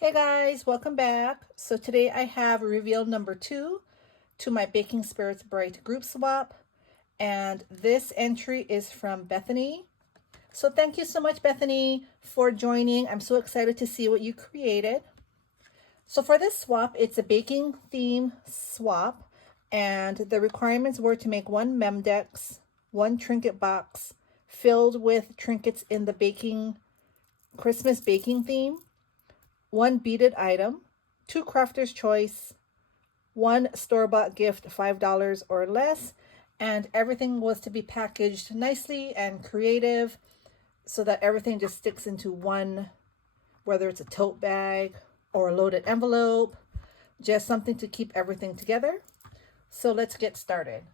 Hey guys, welcome back. So today I have reveal number 2 to my Baking Spirits Bright group swap. And this entry is from Bethany. So thank you so much, Bethany, for joining. I'm so excited to see what you created. So for this swap, it's a baking theme swap. And the requirements were to make one Memdex, one trinket box filled with trinkets in the Christmas baking theme, one beaded item, 2 crafter's choice, 1 store-bought gift, $5 or less, and everything was to be packaged nicely and creative so that everything just sticks into one, whether it's a tote bag or a loaded envelope, just something to keep everything together. So let's get started.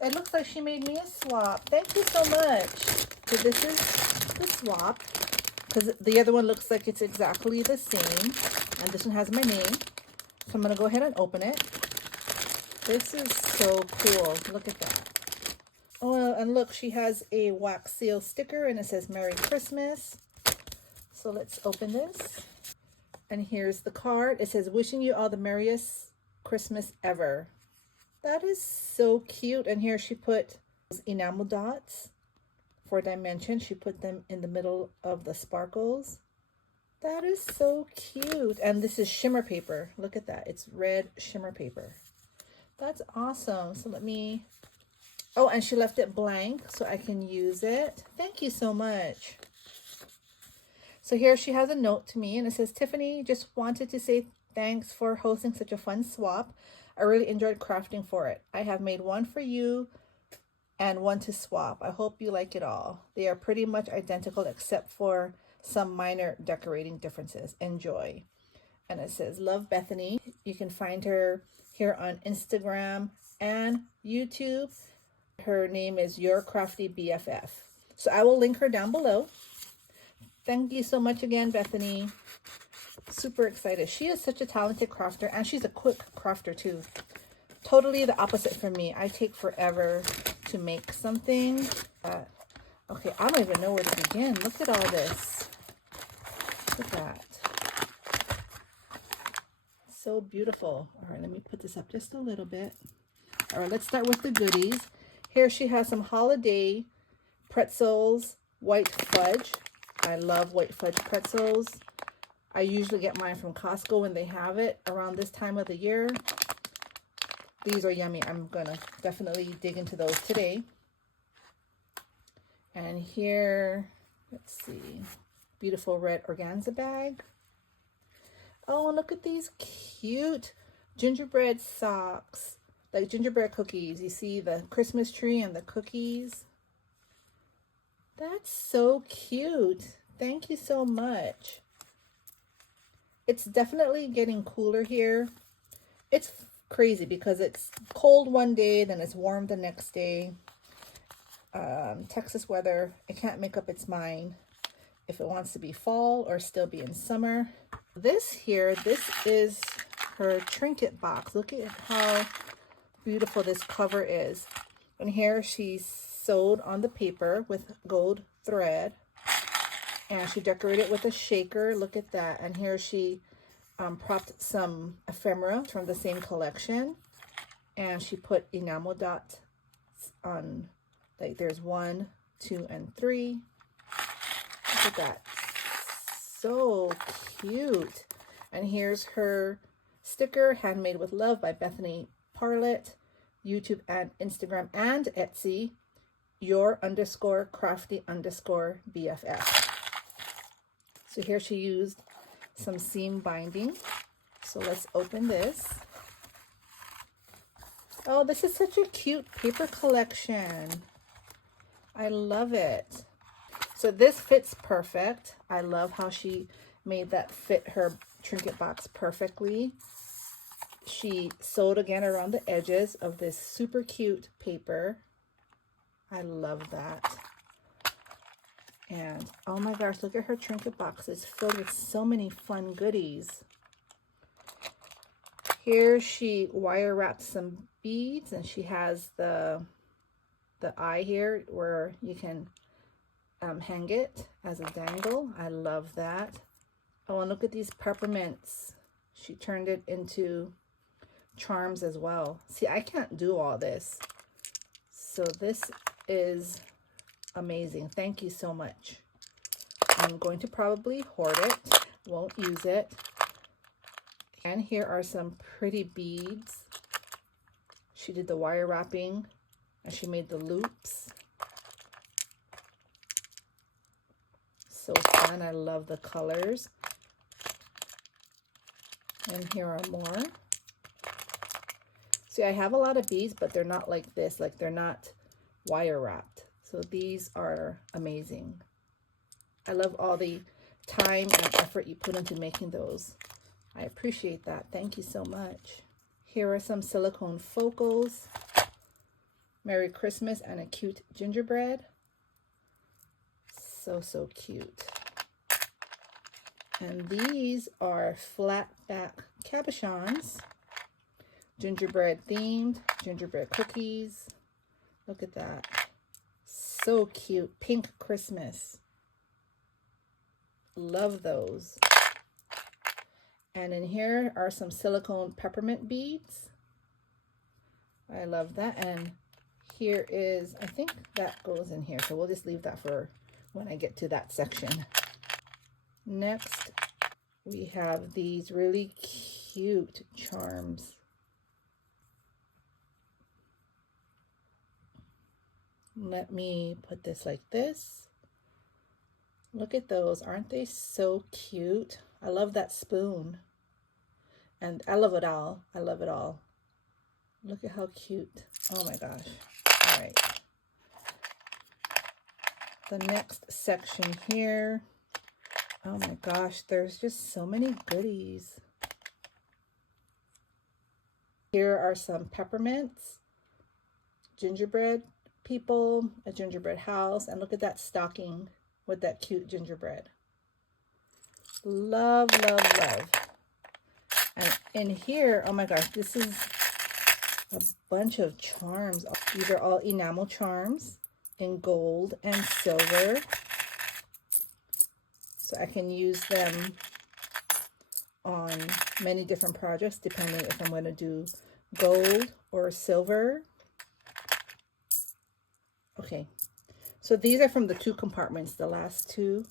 It looks like she made me a swap. Thank you so much. So this is the swap, because the other one looks like it's exactly the same, and this one has my name. So I'm going to go ahead and open it. This is so cool. Look at that. Oh, and look, she has a wax seal sticker, and it says Merry Christmas. So let's open this. And here's the card. It says, wishing you all the merriest Christmas ever. That is so cute. And here she put enamel dots for dimension. She put them in the middle of the sparkles. That is so cute. And this is shimmer paper. Look at that. It's red shimmer paper. That's awesome. So let me, oh, and she left it blank so I can use it. Thank you so much. So here she has a note to me, and it says, Tiffany, just wanted to say thanks for hosting such a fun swap. I really enjoyed crafting for it. I have made one for you and one to swap. I hope you like it all. They are pretty much identical except for some minor decorating differences. Enjoy. And it says, love, Bethany. You can find her here on Instagram and YouTube. Her name is Your Crafty BFF. So I will link her down below. Thank you so much again, Bethany. Super excited. She is such a talented crafter, and she's a quick crafter too. Totally the opposite from me. I take forever to make something. Okay, I don't even know where to begin. Look at all this. Look at that. So beautiful. All right, let me put this up just a little bit. All right, let's start with the goodies. Here she has some holiday pretzels, white fudge. I love white fudge pretzels. I usually get mine from Costco when they have it around this time of the year. These are yummy. I'm gonna definitely dig into those today. And here, let's see, beautiful red organza bag. Oh, look at these cute gingerbread socks, like gingerbread cookies. You see the Christmas tree and the cookies. That's so cute. Thank you so much. It's definitely getting cooler here. It's crazy because it's cold one day, then it's warm the next day. Texas weather, it can't make up its mind if it wants to be fall or still be in summer. This is her trinket box. Look at how beautiful this cover is. And here she's sewed on the paper with gold thread, and she decorated with a shaker. Look at that. And here she propped some ephemera from the same collection, and she put enamel dots on, like there's 1, 2, and 3. Look at that. So cute. And here's her sticker, handmade with love by Bethany Parlett, YouTube and Instagram and Etsy, your_crafty_BFF. So here she used some seam binding. So let's open this. Oh, this is such a cute paper collection. I love it. So this fits perfect. I love how she made that fit her trinket box perfectly. She sewed again around the edges of this super cute paper. I love that. And oh my gosh, look at her trinket box. It's filled with so many fun goodies. Here she wire wrapped some beads, and she has the eye here where you can hang it as a dangle. I love that. Oh, and look at these peppermints. She turned it into charms as well. See, I can't do all this. So this is amazing. Thank you so much. I'm going to probably hoard it. Won't use it. And here are some pretty beads. She did the wire wrapping and she made the loops. So fun. I love the colors. And here are more. See, I have a lot of beads, but they're not like this. Like, they're not wire wrapped. So these are amazing. I love all the time and effort you put into making those. I appreciate that. Thank you so much. Here are some silicone focals. Merry Christmas and a cute gingerbread. So, so cute. And these are flat back cabochons. Gingerbread themed, gingerbread cookies. Look at that. So cute. Pink Christmas. Love those. And in here are some silicone peppermint beads. I love that. And here is, I think that goes in here. So we'll just leave that for when I get to that section. Next, we have these really cute charms. Let me put this like this. Look at those. Aren't they so cute? I love that spoon. And I love it all. I love it all. Look at how cute. Oh my gosh. All right. The next section here. Oh my gosh, there's just so many goodies. Here are some peppermints, gingerbread people, a gingerbread house, and look at that stocking with that cute gingerbread. Love, love, love. And in here, oh my gosh, this is a bunch of charms. These are all enamel charms in gold and silver. So I can use them on many different projects depending if I'm going to do gold or silver. Okay, so these are from the two compartments, the last two.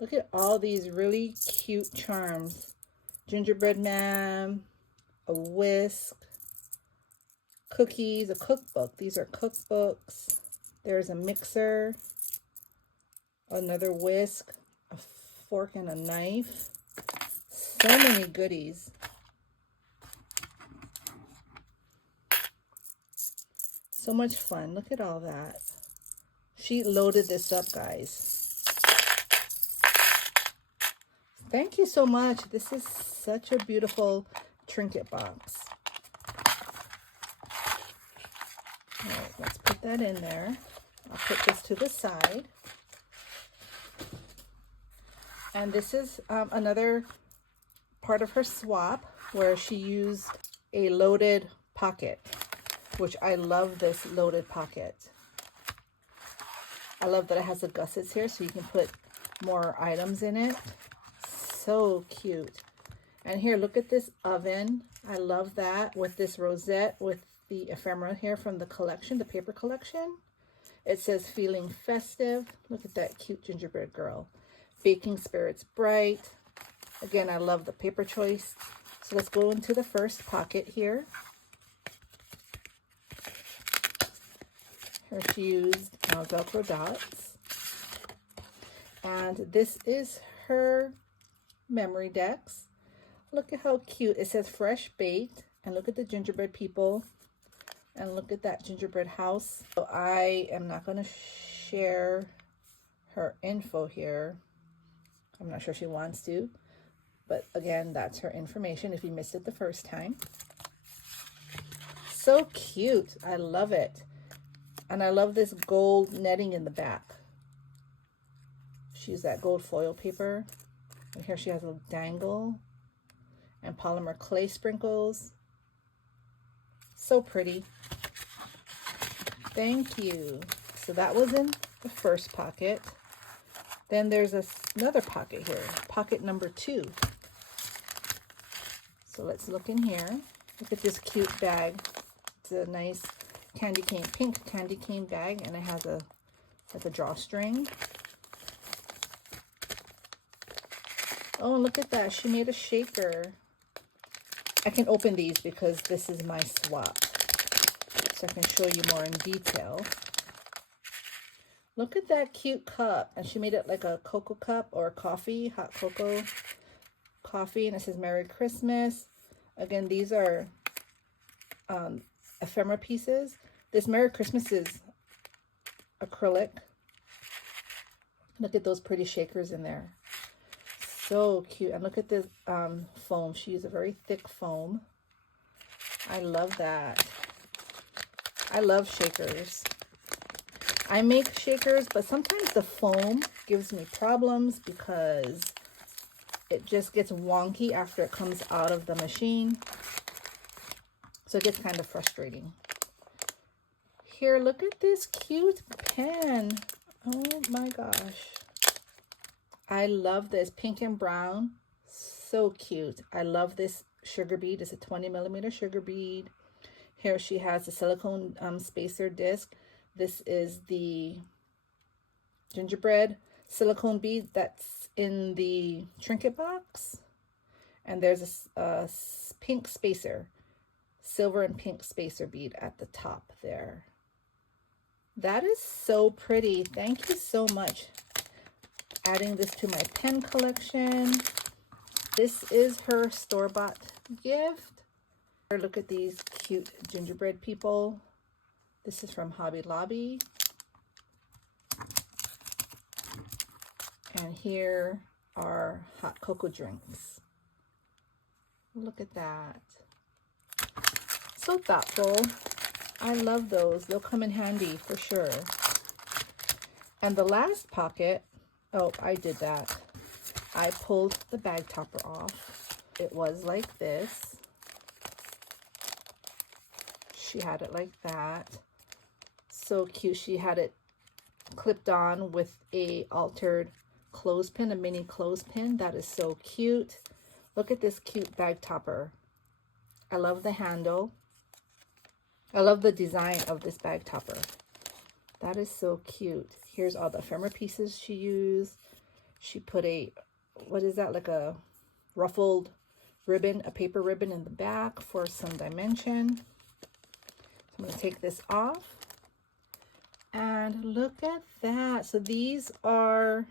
Look at all these really cute charms. Gingerbread man, a whisk, cookies, a cookbook. These are cookbooks. There's a mixer, another whisk, a fork and a knife. So many goodies. So much fun. Look at all that. She loaded this up, guys. Thank you so much. This is such a beautiful trinket box. All right, let's put that in there. I'll put this to the side. And this is another part of her swap where she used a loaded pocket, which I love this loaded pocket. I love that it has the gussets here so you can put more items in it. So cute. And here, look at this oven. I love that with this rosette with the ephemera here from the collection, the paper collection. It says feeling festive. Look at that cute gingerbread girl. Baking spirits bright. Again, I love the paper choice. So let's go into the first pocket here. Here she used Velcro dots. And this is her memory decks. Look at how cute. It says fresh baked. And look at the gingerbread people. And look at that gingerbread house. So I am not going to share her info here. I'm not sure she wants to. But again, that's her information if you missed it the first time. So cute. I love it. And I love this gold netting in the back. She used that gold foil paper. And here she has a dangle and polymer clay sprinkles. So pretty. Thank you. So that was in the first pocket. Then there's another pocket here, pocket number 2. So let's look in here. Look at this cute bag. It's a nice candy cane, pink candy cane bag, and it has a like a drawstring. Oh, look at that. She made a shaker. I can open these because this is my swap, so I can show you more in detail. Look at that cute cup, and she made it like a cocoa cup or coffee, hot cocoa coffee, and it says Merry Christmas. Again, these are ephemera pieces. This Merry Christmas is acrylic. Look at those pretty shakers in there. So cute. And look at this foam. She used a very thick foam. I love that. I love shakers. I make shakers, but sometimes the foam gives me problems because it just gets wonky after it comes out of the machine. So it gets kind of frustrating. Here, look at this cute pen. Oh my gosh. I love this pink and brown. So cute. I love this sugar bead. It's a 20mm sugar bead. Here she has a silicone spacer disc. This is the gingerbread silicone bead that's in the trinket box. And there's a pink spacer, silver and pink spacer bead at the top there. That is so pretty. Thank you so much. Adding this to my pen collection. This is her store-bought gift. Look at these cute gingerbread people. This is from Hobby Lobby. And here are hot cocoa drinks. Look at that. So thoughtful. I love those. They'll come in handy for sure. And the last pocket, oh, I did that. I pulled the bag topper off. It was like this. She had it like that. So cute. She had it clipped on with a altered clothespin, a mini clothespin. That is so cute. Look at this cute bag topper. I love the handle. I love the design of this bag topper. That is so cute. Here's all the ephemera pieces she used. She put a, what is that, like a ruffled ribbon, a paper ribbon in the back for some dimension. I'm going to take this off. And look at that. So these are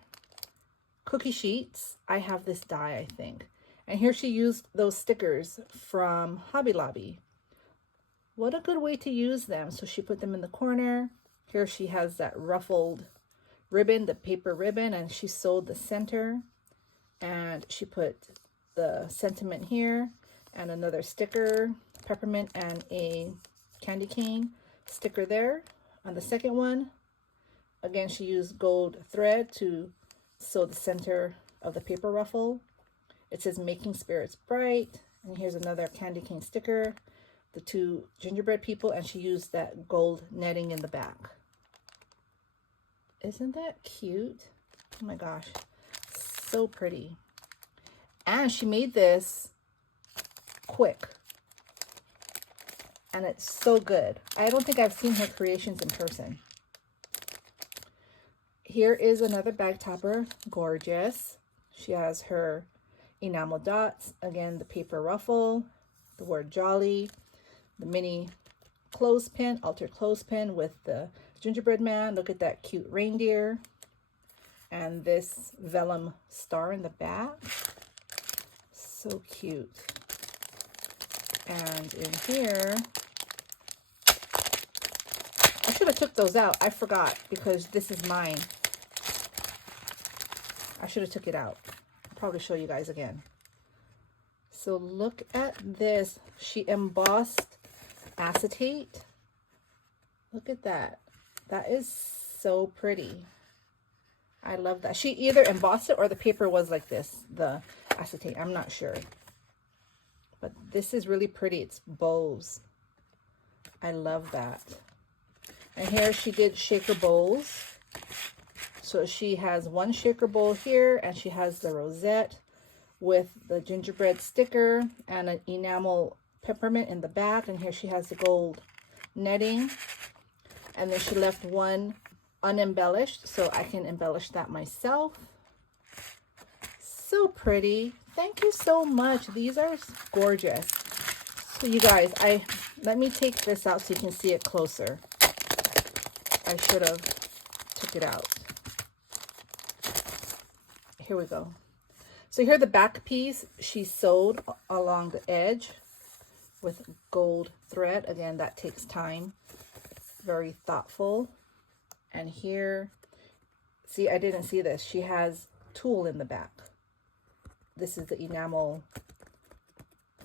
cookie sheets. I have this die, I think. And here she used those stickers from Hobby Lobby. What a good way to use them. So she put them in the corner. Here she has that ruffled ribbon, the paper ribbon, and she sewed the center. And she put the sentiment here and another sticker, peppermint, and a candy cane sticker there. On the second one, again, she used gold thread to sew the center of the paper ruffle. It says Making Spirits Bright. And here's another candy cane sticker, the 2 gingerbread people, and she used that gold netting in the back. Isn't that cute? Oh my gosh, so pretty. And she made this quick. And it's so good. I don't think I've seen her creations in person. Here is another bag topper. Gorgeous. She has her enamel dots. Again, the paper ruffle, the word jolly, the mini clothespin, altered clothespin with the gingerbread man. Look at that cute reindeer. And this vellum star in the back. So cute. And in here, I should have took those out. I forgot because this is mine. I should have took it out. I'll probably show you guys again. So look at this. She embossed acetate. Look at that. That is so pretty. I love that. She either embossed it or the paper was like this, the acetate. I'm not sure. But this is really pretty. It's bows. I love that. And here she did shaker bowls. So she has one shaker bowl here, and she has the rosette with the gingerbread sticker and an enamel peppermint in the back. And here she has the gold netting. And then she left one unembellished, so I can embellish that myself. So pretty. Thank you so much. These are gorgeous. So you guys, let me take this out so you can see it closer. I should have took it out. Here we go. So here the back piece, she sewed along the edge with gold thread. Again, that takes time. Very thoughtful. And here, see, I didn't see this. She has tulle in the back. This is the enamel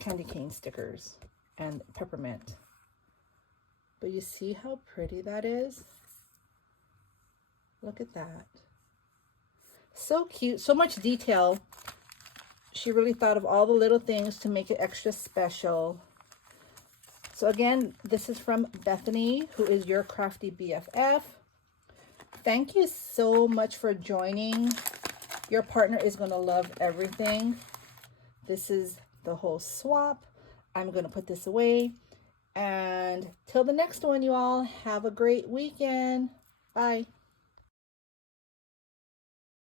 candy cane stickers and peppermint. But you see how pretty that is? Look at that. So cute, so much detail. She really thought of all the little things to make it extra special. So again, this is from Bethany, who is your crafty BFF. Thank you so much for joining. Your partner is going to love everything. This is the whole swap. I'm going to put this away. And till the next one, you all, have a great weekend. Bye.